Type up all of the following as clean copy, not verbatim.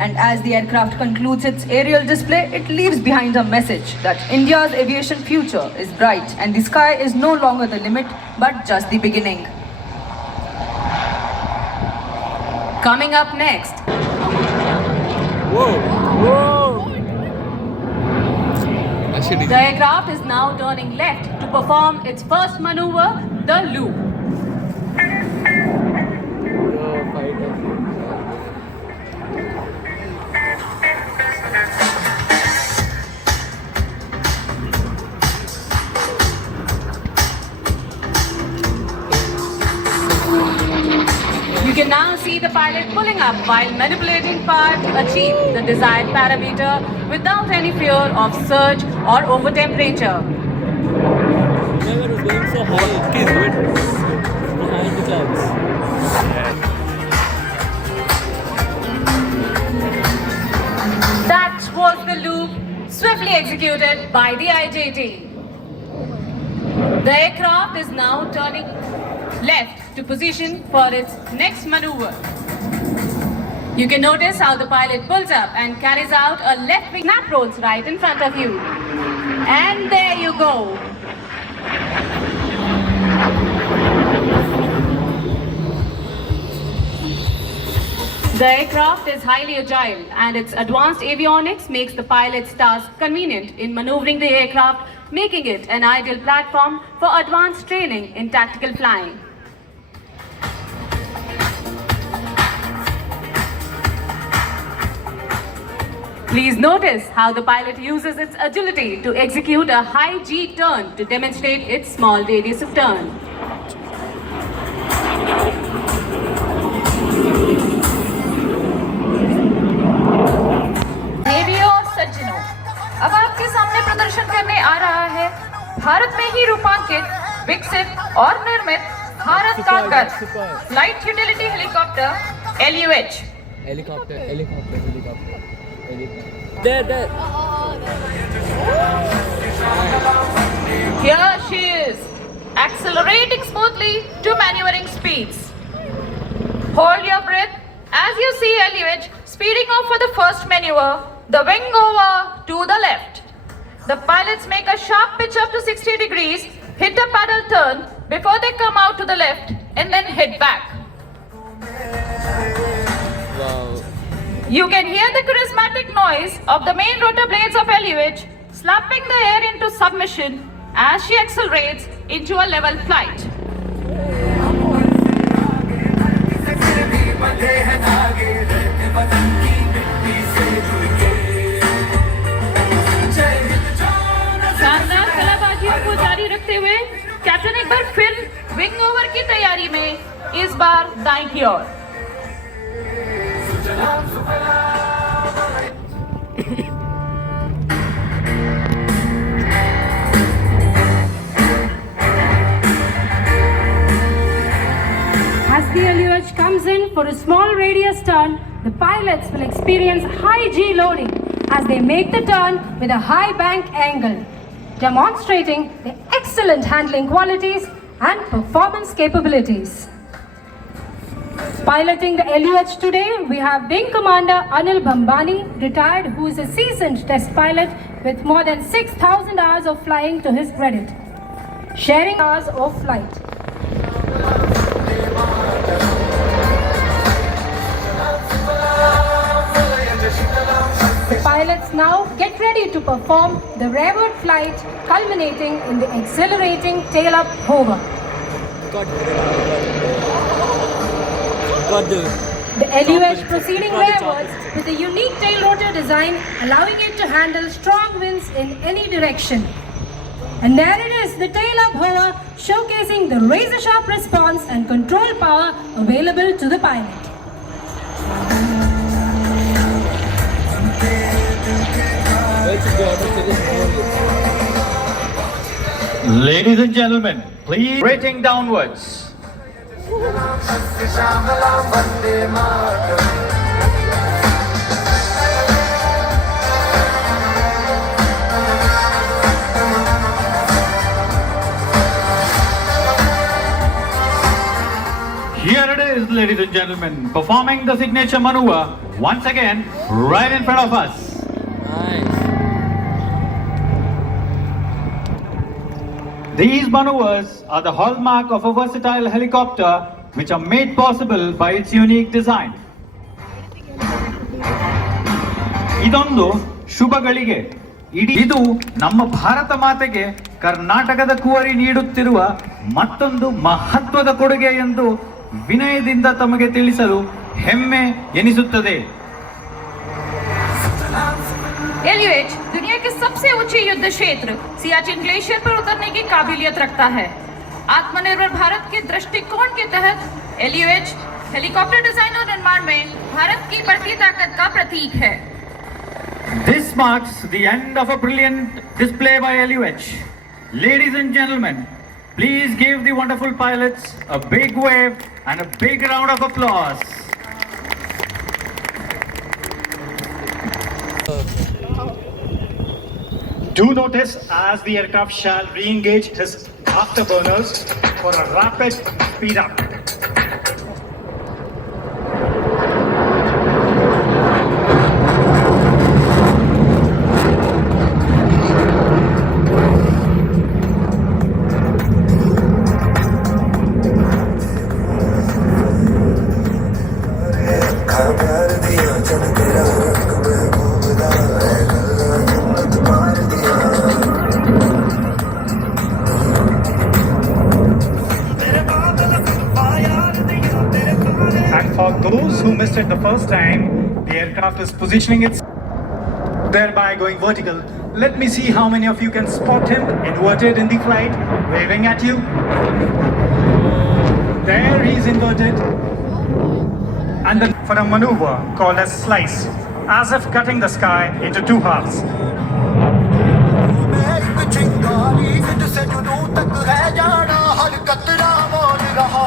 And as the aircraft concludes its aerial display, it leaves behind a message that India's aviation future is bright and the sky is no longer the limit but just the beginning. Coming up next. The aircraft is now turning left to perform its first maneuver, the loop. You can now see the pilot pulling up while manipulating power to achieve the desired parameter without any fear of surge or over temperature. Never was going so high. Behind the clouds. That was the loop swiftly executed by the IJT. The aircraft is now turning left to position for its next maneuver. You can notice how the pilot pulls up and carries out a left wing snap rolls right in front of you. And there you go. The aircraft is highly agile and its advanced avionics makes the pilot's task convenient in maneuvering the aircraft, making it an ideal platform for advanced training in tactical flying. Please notice how the pilot uses its agility to execute a high G turn to demonstrate its small radius of turn. देवियों और सज्जनों, अब आपके सामने प्रदर्शन करने आ रहा है भारत में ही रूपांकित, विकसित और निर्मित भारत का गर्व flight utility helicopter LUH। Helicopter. There. Here she is, accelerating smoothly to maneuvering speeds. Hold your breath as you see LUH speeding off for the first maneuver, the wing over to the left. The pilots make a sharp pitch up to 60 degrees, hit a paddle turn before they come out to the left and then hit back. Wow. You can hear the charismatic noise of the main rotor blades of LUH slapping the air into submission as she accelerates into a level flight. शानदार कलाबाजियों को जारी रखते हुए captain एक बार फिर wing over की तैयारी में, इस बार दाईं की ओर। As the LUH comes in for a small radius turn, the pilots will experience high G loading as they make the turn with a high bank angle, demonstrating the excellent handling qualities and performance capabilities. Piloting the LUH today, we have Wing Commander Anil Bhambani, retired, who is a seasoned test pilot with more than 6,000 hours of flying to his credit, sharing hours of flight. The pilots now get ready to perform the rearward flight, culminating in the accelerating tail-up hover. The LUH proceeding rearwards with a unique tail rotor design, allowing it to handle strong winds in any direction. And there it is, the tail-up hover, showcasing the razor-sharp response and control power available to the pilot. Ladies and gentlemen, please rating downwards. Here it is, ladies and gentlemen, performing the signature maneuver, once again, right in front of us. Nice. These maneuvers are the hallmark of a versatile helicopter which are made possible by its unique design. ಇದೊಂದು ಶುಭ ಗಳಿಗೆ. ಇದು ನಮ್ಮ ಭಾರತ ಮಾತೆಗೆ ಕರ್ನಾಟಕದ ಕುವರಿ ನೀಡುತ್ತಿರುವ ಮತ್ತೊಂದು ಮಹತ್ವದ ಕೊಡುಗೆ ಎಂದು ವಿನಯದಿಂದ ತಮಗೆ ತಿಳಿಸಲು ಹೆಮ್ಮೆ ಎನಿಸುತ್ತದೆ. LUH दुनिया के सबसे ऊंचे युद्ध क्षेत्र सियाचिन ग्लेशियर पर उतरने की काबिलियत रखता है। आत्मनिर्भर भारत के दृष्टिकोण के तहत LUH हेलीकॉप्टर डिजाइन और निर्माण में भारत की बढ़ती ताकत का प्रतीक है। This marks the end of a brilliant display by LUH. Ladies and gentlemen, please give the wonderful pilots a big wave and a big round of applause. Do notice as the aircraft shall re-engage his afterburners for a rapid speed up. And for those who missed it the first time, the aircraft is positioning its thereby going vertical. Let me see how many of you can spot him inverted in the flight, waving at you. There he is inverted. And then for a maneuver called as slice, as if cutting the sky into two halves. मैं एक चिंगारी जिससे जुनून तक है जाना हर कतरा बोल रहा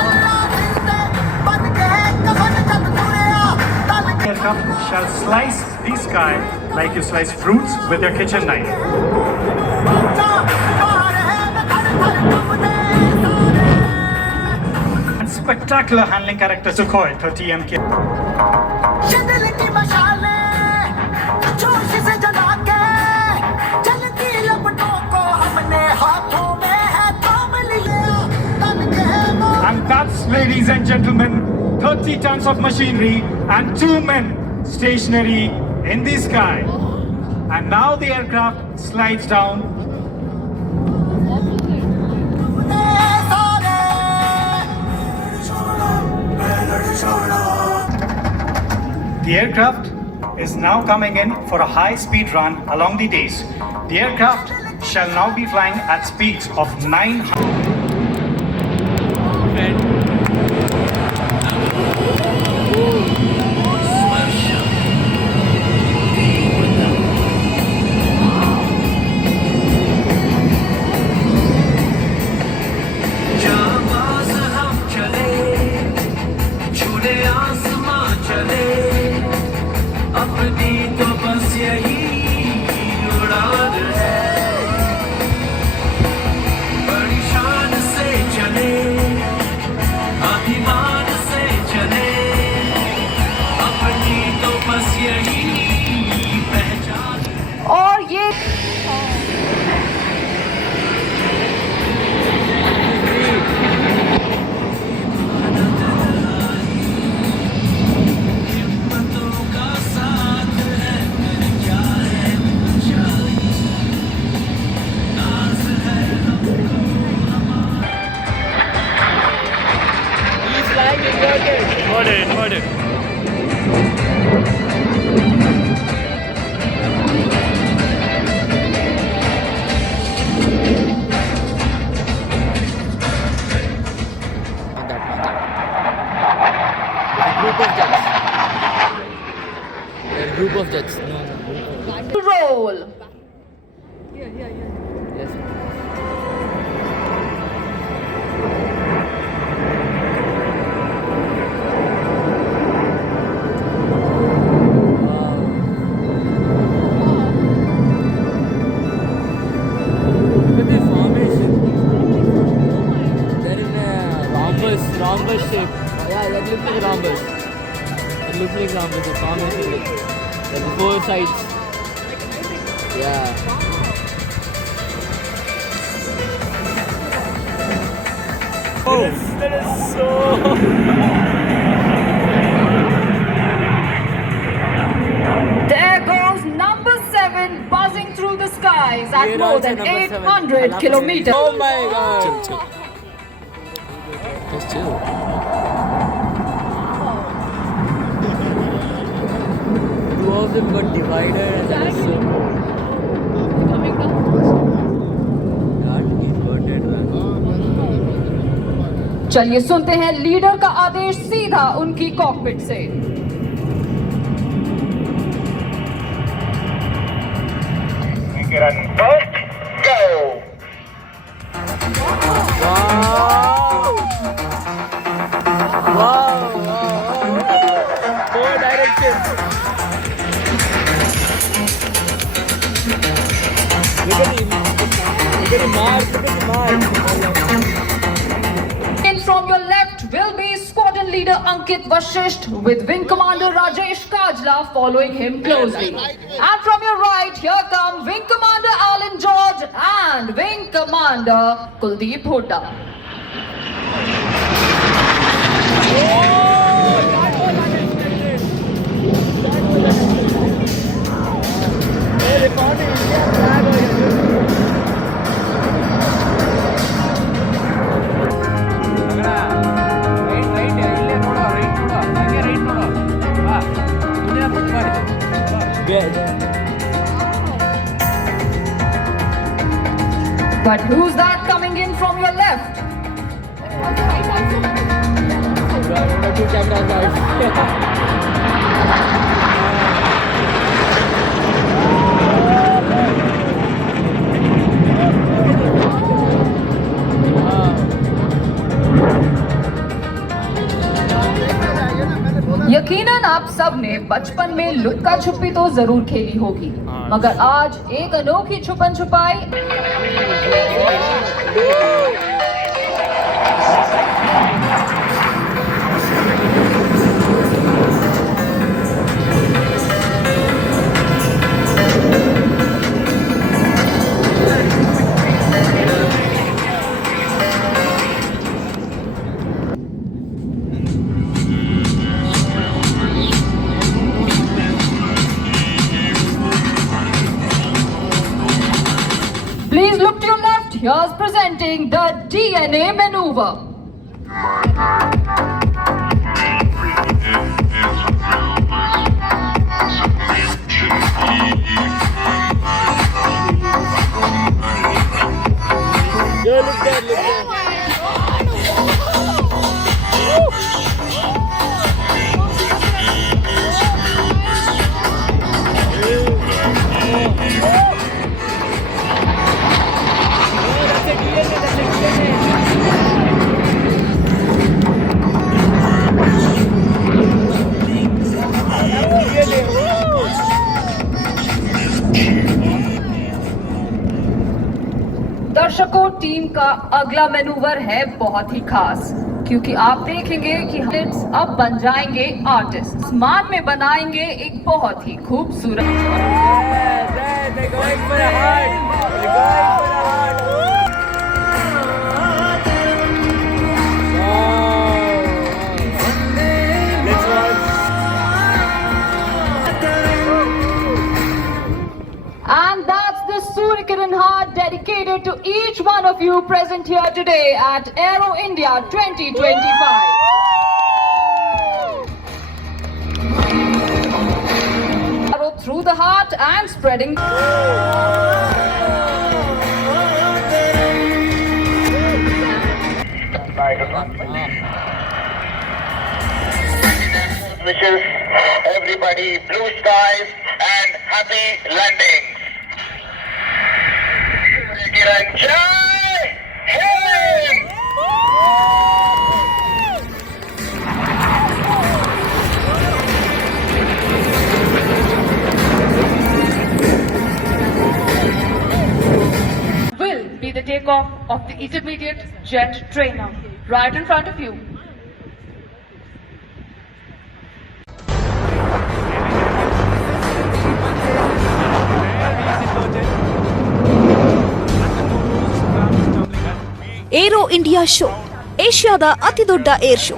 अल्लाह जिंदे बन के कफन जब तुरेया तल The aircraft shall slice the sky like you slice fruits with your kitchen knife. जा बाहर है मैं थर थर कंबते सारे And spectacular handling character Sukhoi 30MK. शिदिल की मशालें जोश से जला के जलती लपटों को हमने हाथों में है थाम लिया तन के मोर And that's, ladies and gentlemen, 30 tons of machinery and 2 men stationary in the sky. And now the aircraft slides down. The aircraft is now coming in for a high-speed run along the days. The aircraft shall now be flying at speeds of 900. जाबाज हम चले छूने आसमां चले अपनी तो बस यही उड़ान है बड़ी शान से चले अभिमान से चले अपनी तो बस यही पहचान और ये He's flying inverted. Inverted. On that. A group of jets. No. roll. Yes. Look at the formation. They're in a rhombus shape. Yeah, that looks like a rhombus. looks like something. The song is like the four sides. Yeah. Oh, that is so. There goes number 7 buzzing through the skies at more than 800 kilometers. Oh my god. Chill. Just chill. Two of them got divided and that is so cool. That inverted run. चलिए सुनते हैं leader का आदेश सीधा उनकी cockpit से। Wow. Four directions. Look at him. Look at the mark. In from your left will be squadron leader Ankit Vashisht with Wing Commander Rajesh Kajla following him closely. And from your right, here come Wing Commander Alan George and Wing Commander Kuldeep Hooda. But who's that coming in from your left? यकीनन आप सब ने बचपन में लुक्का छुपी तो जरूर खेली होगी, मगर आज एक अनोखी छुपन छुपाई Please look to your left. Here's presenting the DNA maneuver. Yo, look there, look there. दर्शकों, टीम का अगला मैनूवर है बहुत ही खास, क्योंकि आप देखेंगे कि हम अब बन जाएंगे आर्टिस्ट, आसमान में बनाएंगे एक बहुत ही खूबसूरत They're going for a heart. They're going for a heart. Wow. Let's watch. And that's the Suryakiran heart dedicated to each one of you present here today at Aero India 2025. Arrow through the heart and spreading. Wishes everybody blue skies and happy landings. Kiran Jai Hind! Will be the takeoff of the intermediate jet trainer right in front of you. Aero India show ಏಷ್ಯಾದ ಅತಿದೊಡ್ಡ air show.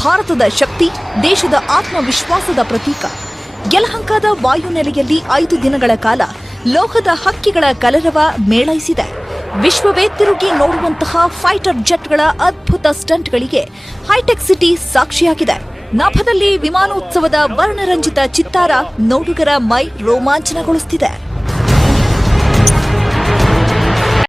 ಭಾರತದ ಶಕ್ತಿ, ದೇಶದ ಆತ್ಮವಿಶ್ವಾಸದ ಪ್ರತೀಕ. ಯಲಹಂಕದ ವಾಯುನೆಲೆಯಲ್ಲಿ 5 ದಿನಗಳ ಕಾಲ ಲೋಹದ ಹಕ್ಕಿಗಳ ಕಲರವ ಮೇಳೈಸಿದೆ. ವಿಶ್ವವೇ ತಿರುಗಿ ನೋಡುವಂತಹ ಫೈಟರ್ ಜೆಟ್ಗಳ ಅದ್ಭುತ ಸ್ಟಂಟ್ಗಳಿಗೆ ಹೈಟೆಕ್ ಸಿಟಿ ಸಾಕ್ಷಿಯಾಗಿದೆ. ನಭದಲ್ಲಿ ವಿಮಾನೋತ್ಸವದ ವರ್ಣರಂಜಿತ ಚಿತ್ತಾರ ನೋಡುಗರ ಮೈ ರೋಮಾಂಚನಗೊಳಿಸುತ್ತಿದೆ.